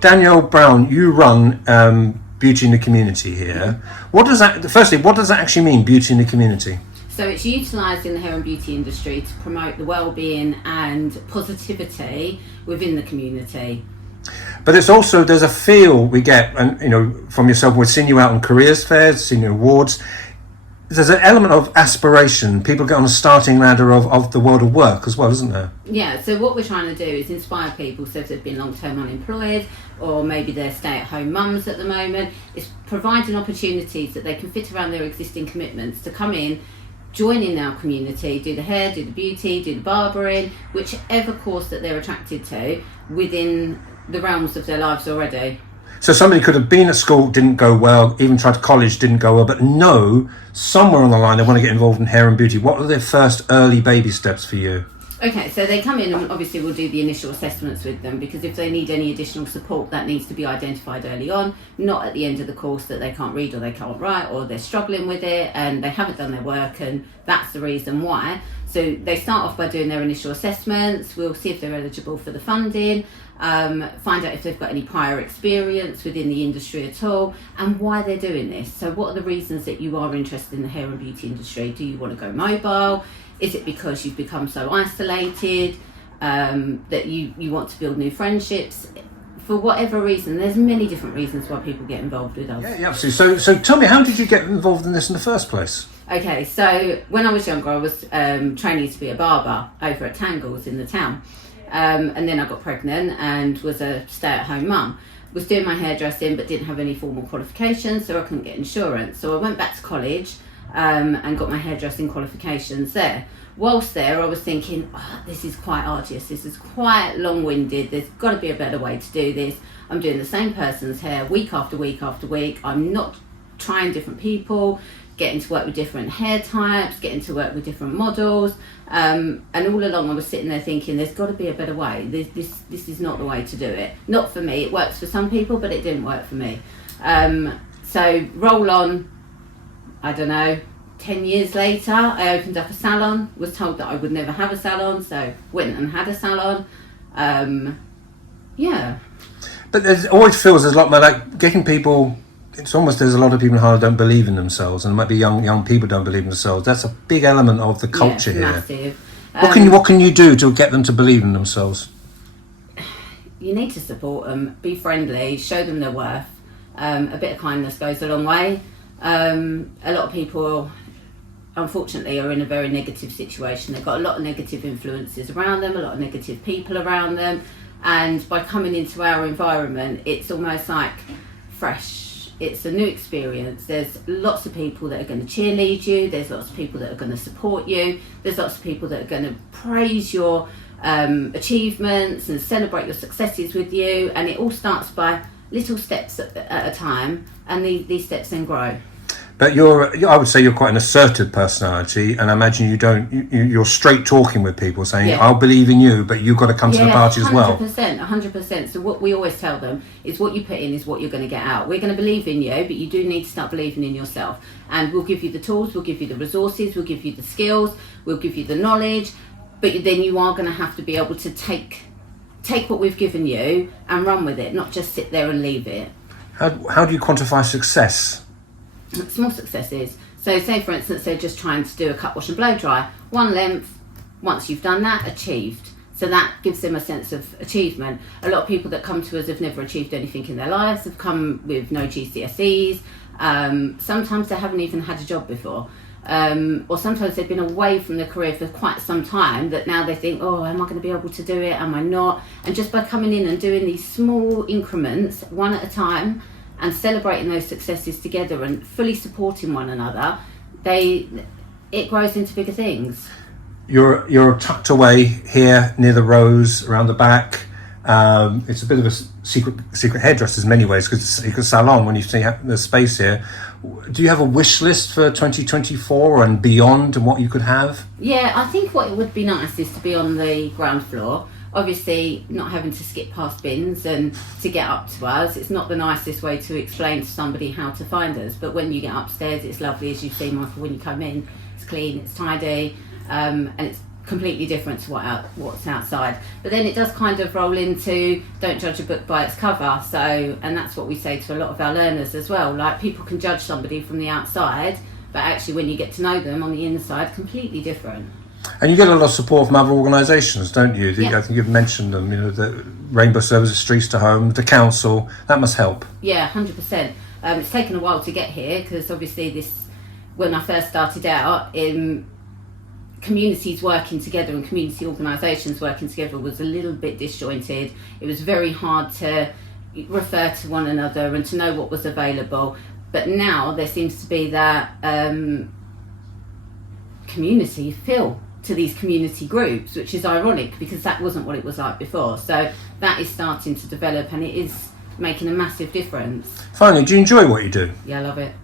Danielle Brown, you run Beauty in the Community here. What does that actually mean, Beauty in the Community? So it's utilised in the hair and beauty industry to promote the well-being and positivity within the community. But it's also, there's a feel we get, and from yourself, we've seen you out on careers fairs, seen you awards. There's an element of aspiration. People get on the starting ladder of the world of work as well, isn't there? Yeah, so what we're trying to do is inspire people, so if they've been long-term unemployed or maybe they're stay-at-home mums at the moment, is providing opportunities that they can fit around their existing commitments to come in, join in our community, do the hair, do the beauty, do the barbering, whichever course that they're attracted to within the realms of their lives already. So somebody could have been at school, didn't go well, even tried college, didn't go well, but know somewhere on the line they want to get involved in hair and beauty. What are their first early baby steps for you? Okay, so they come in and obviously we'll do the initial assessments with them, because if they need any additional support, that needs to be identified early on, not at the end of the course that they can't read or they can't write or they're struggling with it and they haven't done their work and that's the reason why. So they start off by doing their initial assessments. We'll see if they're eligible for the funding, find out if they've got any prior experience within the industry at all and why they're doing this. So what are the reasons that you are interested in the hair and beauty industry? Do you want to go mobile? Is it because you've become so isolated that you want to build new friendships? For whatever reason, there's many different reasons why people get involved with us. Yeah, absolutely. So tell me, how did you get involved in this in the first place? Okay, so when I was younger, I was training to be a barber over at Tangles in the town. And then I got pregnant and was a stay-at-home mum. Was doing my hairdressing but didn't have any formal qualifications, so I couldn't get insurance. So I went back to college and got my hairdressing qualifications there. Whilst there, I was thinking, this is quite arduous, this is quite long-winded, there's got to be a better way to do this. I'm doing the same person's hair week after week after week. I'm not trying different people, getting to work with different hair types, getting to work with different models. And all along I was sitting there thinking, there's got to be a better way. This is not the way to do it. Not for me. It works for some people, but it didn't work for me. So roll on, I don't know, 10 years later, I opened up a salon, was told that I would never have a salon, so went and had a salon. Yeah. But it always feels there's a lot more like getting people. It's almost, there's a lot of people in Harlow don't believe in themselves, and it might be young people don't believe in themselves. That's a big element of the culture here. Massive. What can you do to get them to believe in themselves? You need to support them, be friendly, show them their worth. A bit of kindness goes a long way. A lot of people, unfortunately, are in a very negative situation. They've got a lot of negative influences around them, a lot of negative people around them, and by coming into our environment, it's almost like fresh. It's a new experience. There's lots of people that are going to cheerlead you. There's lots of people that are going to support you. There's lots of people that are going to praise your achievements and celebrate your successes with you. And it all starts by little steps at a time, and these steps then grow. But I would say you're quite an assertive personality, and I imagine you're straight talking with people, saying, I'll believe in you, but you've got to come to the party as well. 100%. So what we always tell them is what you put in is what you're going to get out. We're going to believe in you, but you do need to start believing in yourself. And we'll give you the tools, we'll give you the resources, we'll give you the skills, we'll give you the knowledge, but then you are going to have to be able to take what we've given you and run with it, not just sit there and leave it. How do you quantify success? Small successes. So say for instance they're just trying to do a cut, wash and blow dry. One length, once you've done that, achieved. So that gives them a sense of achievement. A lot of people that come to us have never achieved anything in their lives, have come with no GCSEs. Sometimes they haven't even had a job before. Or sometimes they've been away from their career for quite some time that now they think, am I going to be able to do it? Am I not? And just by coming in and doing these small increments, one at a time, and celebrating those successes together and fully supporting one another, it grows into bigger things. You're tucked away here near the rose around the back. It's a bit of a secret hairdresser in many ways, because it's a secret salon when you see the space here. Do you have a wish list for 2024 and beyond, and what you could have? Yeah, I think what it would be nice is to be on the ground floor. Obviously, not having to skip past bins and to get up to us. It's not the nicest way to explain to somebody how to find us, but when you get upstairs, it's lovely, as you've seen, Michael, when you come in. It's clean, it's tidy, and it's completely different to what's outside. But then it does kind of roll into don't judge a book by its cover. So, and that's what we say to a lot of our learners as well. Like, people can judge somebody from the outside, but actually when you get to know them on the inside, completely different. And you get a lot of support from other organisations, don't you? Yeah. I think you've mentioned them, the Rainbow Services, Streets to Home, the council. That must help. Yeah, 100%. It's taken a while to get here, because obviously when I first started out, in communities working together and community organisations working together was a little bit disjointed. It was very hard to refer to one another and to know what was available. But now there seems to be that community feel to these community groups, which is ironic because that wasn't what it was like before. So that is starting to develop, and it is making a massive difference. Finally, do you enjoy what you do? Yeah, I love it.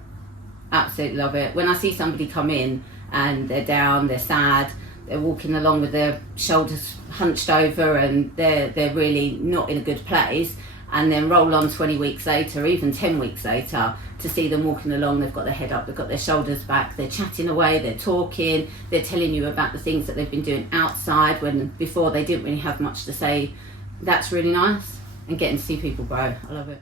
Absolutely love it. When I see somebody come in and they're down, they're sad, they're walking along with their shoulders hunched over and they're really not in a good place, and then roll on 20 weeks later, even 10 weeks later, to see them walking along, they've got their head up, they've got their shoulders back, they're chatting away, they're talking, they're telling you about the things that they've been doing outside when before they didn't really have much to say. That's really nice, and getting to see people grow, I love it.